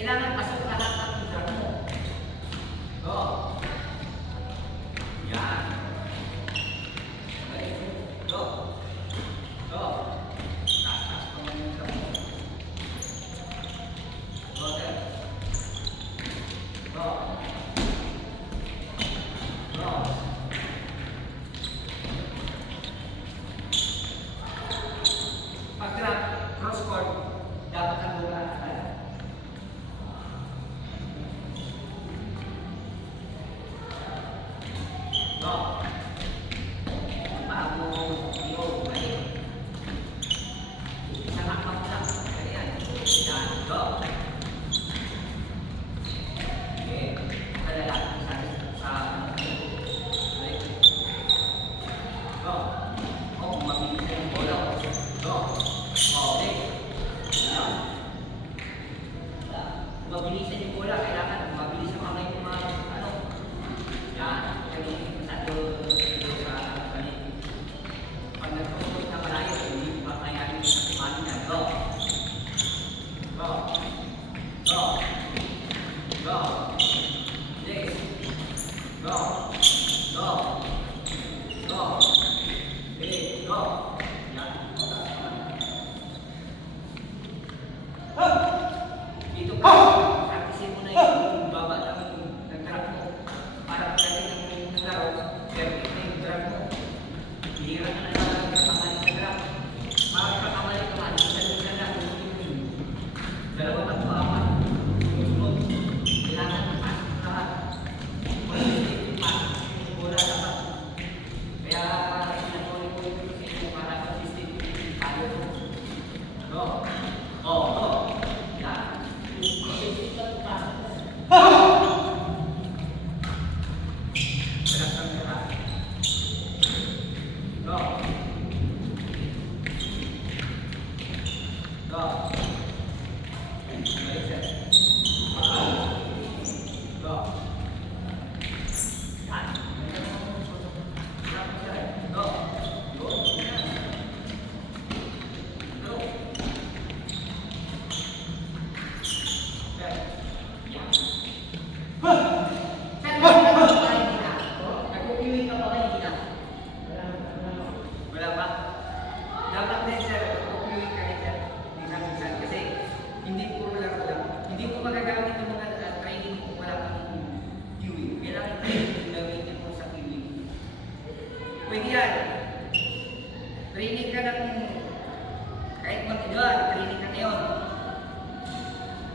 Kailangan pasok lahat ng lugar mo. Go. Yan. Okay. Go. Go. Taas pa mo yung mo. Go there. Go. Go. Pag-grab, cross-court, dapat ang lugar. Go. Bago yung balik. Isang akmak lang. Ganyan. Yan. Go. Okay. Kadala. Sa balik. Go. Oh, mabilis na yung bola. Go. Okay. Yan. Mabilis na yung bola. Kailangan mabilis ang kamay ng mga ano. Yan. Pag nagpapagod na malayo, hindi ba kayanin sa timano niya? Go! Go! Go! Go! Yes! Go! Go! Go! Okay, go! Yan. Dito ka, practicein mo na yung baba ng grab mo para pagdating ng laro, perfect na yung grab mo. Hihira ka na lang kakamali sa grab. Makakakamali ka man, isa lang, dalawa at apat. Sunod, kailangan pasok lahat. Positive, pasok yung bola dapat. Kaya sinatuloy ko yung kasi para consistent tayo. Go! Oh, go! Yan. Consistent ka ito pasok. Go. Go. Very set. Go. Yan. Go. Go. Go. Okay. Yan. Nagpupiwin ka pa kayo hindi na? Wala pa? Dapat din sir, pupiwin ka rin sir. Minsan-minsan. Kasi hindi puro lang lang. Hindi mo magagamit yung mga training kung wala kang viewing. Kailangan training yung gamitin mo sa viewing. Pwede yan. Training ka ng kahit mag-iwan, training ka ngayon.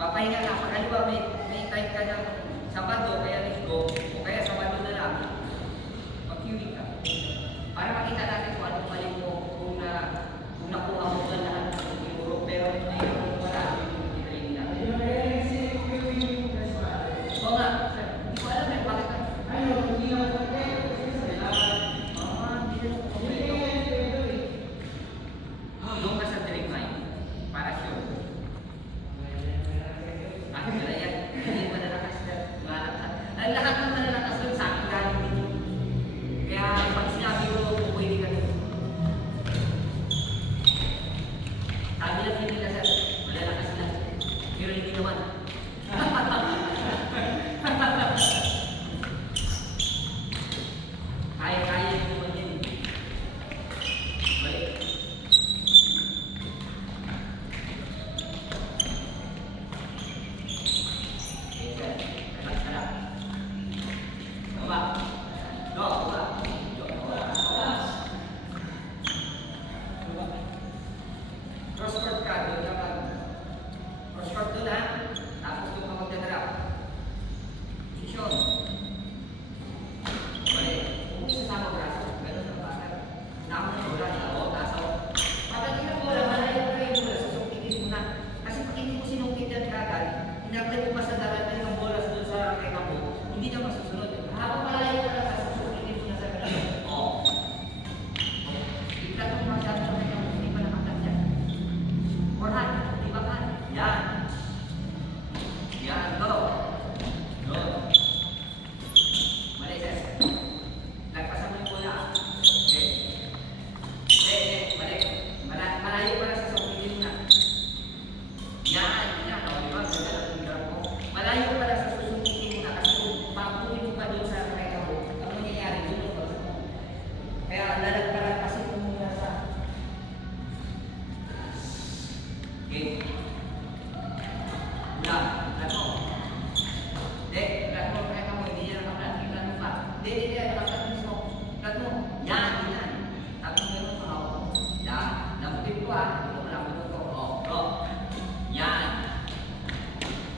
Papahinga ka. Pagkaliwa, may time ka ng Sabado, kaya Linggo, o kaya Sabado na lang. Mag-viewing ka. Para makita natin kung anong mali mo kung nakuha mo ba lahat ng siguro, pero ngayon wala yung training natin. Oo nga, sir. Hindi ko alam eh, bakit ka? Hindi na ako doon ka sa direct line. Para sure. Akin na yan. Hindi malalakas na. Ang lahat ng malalakas doon sa akin galing dito. Kaya pag sinabi ko, pwede ka dito. pa. Hindi mo lang ito. Go. Yan.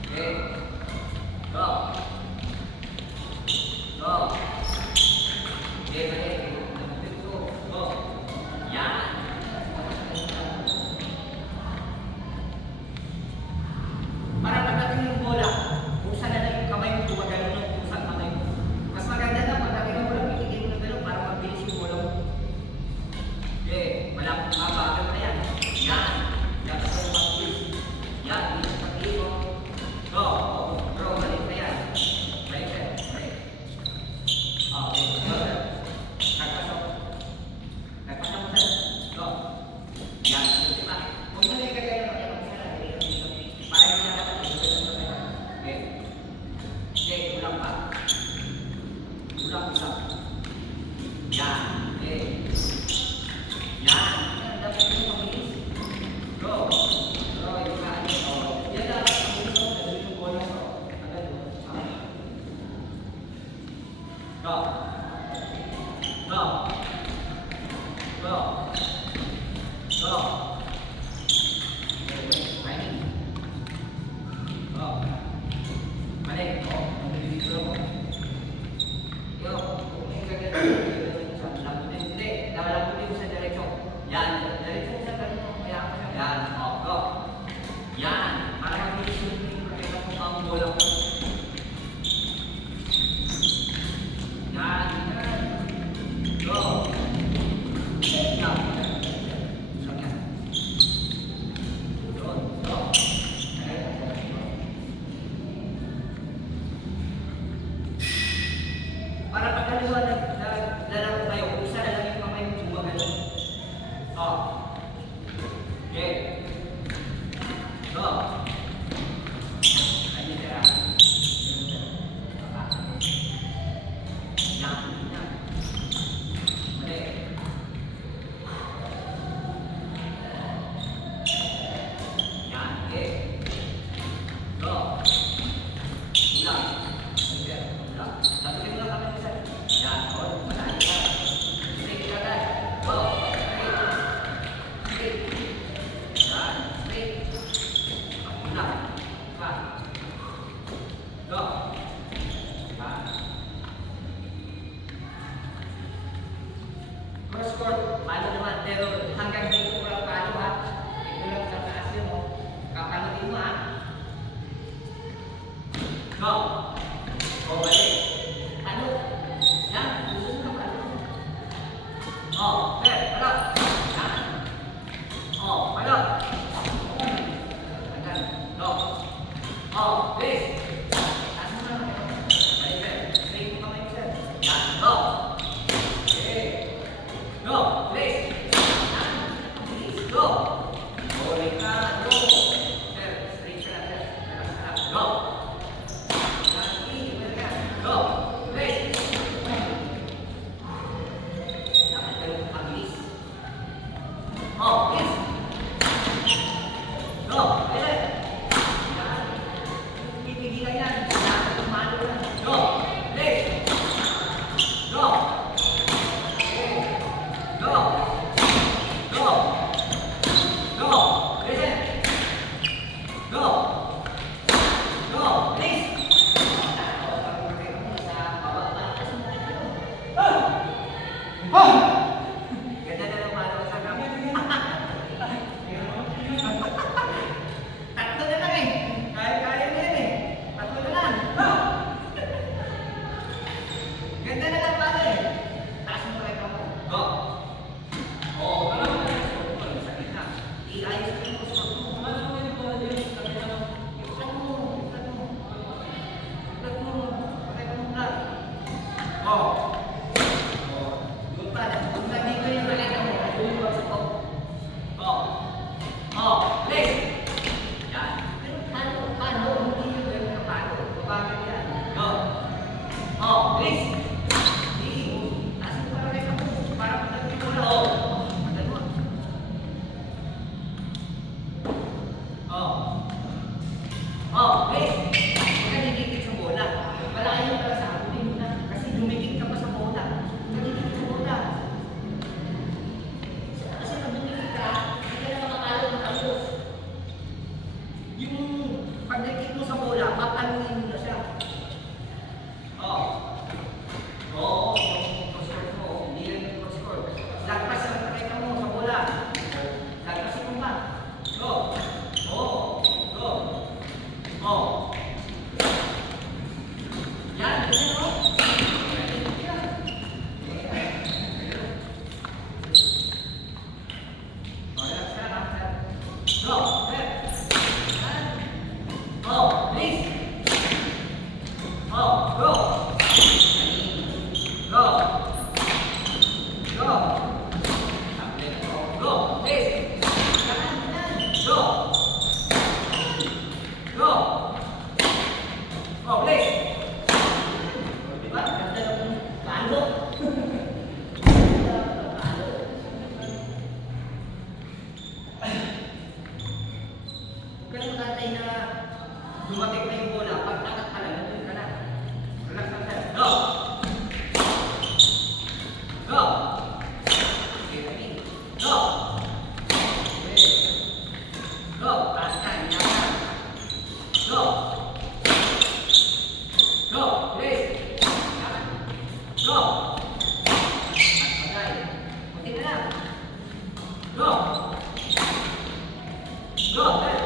Okay. Go. Go. Okay, balik. Go. Yan. Para pagdating yung bola, kung saan na lang yung kamay mo, gumagano ng kung saan kamay mo. Mas maganda na pagdating ng bola, pitigil mo ng gano'n para mabilis yung bola mo. Okay, mabagal na yan. Yan. Yan sa yung pag-twist. Yan, hindi sa pag-twist. Go. Bro, balik na yan. Balik sir. Balik. Okay, go sir. Nagpasok. Nagpasok mo sir. Go. Yan, diba? Kung saan yung kagaya ng para hindi na natin okay. Okay, ulang pa. Ulang. Yan. Okay. Yan. Dapat yung pabilis. Go. Go. Ito ka. Yan dapat pabilis mo. Nagawin yung bola mo. Agad mo. Go. Go. Go. Go. Timing. Balik. Nabilis mo. Yo, kung may gagawin sa lambutin. Hindi, lambutin mo sa diretso. Yan, diretso sa ganito. Kaya ako siya. Yan, go. Yan, para mabilis yung pagkita mo pa ang bola ko. Yan. Go. Yan. Lang yan. Doon, go. Para pagkaliwa lalaro tayo, isa na lang yung kamay mo gumagano. Okay. Go. Ayun na. Yan. Mali. Yan. Okay. Go. Ulang. Ulang. Lagutin mo lang kami sa yan. Madali ka. Sige ka. Go. Go,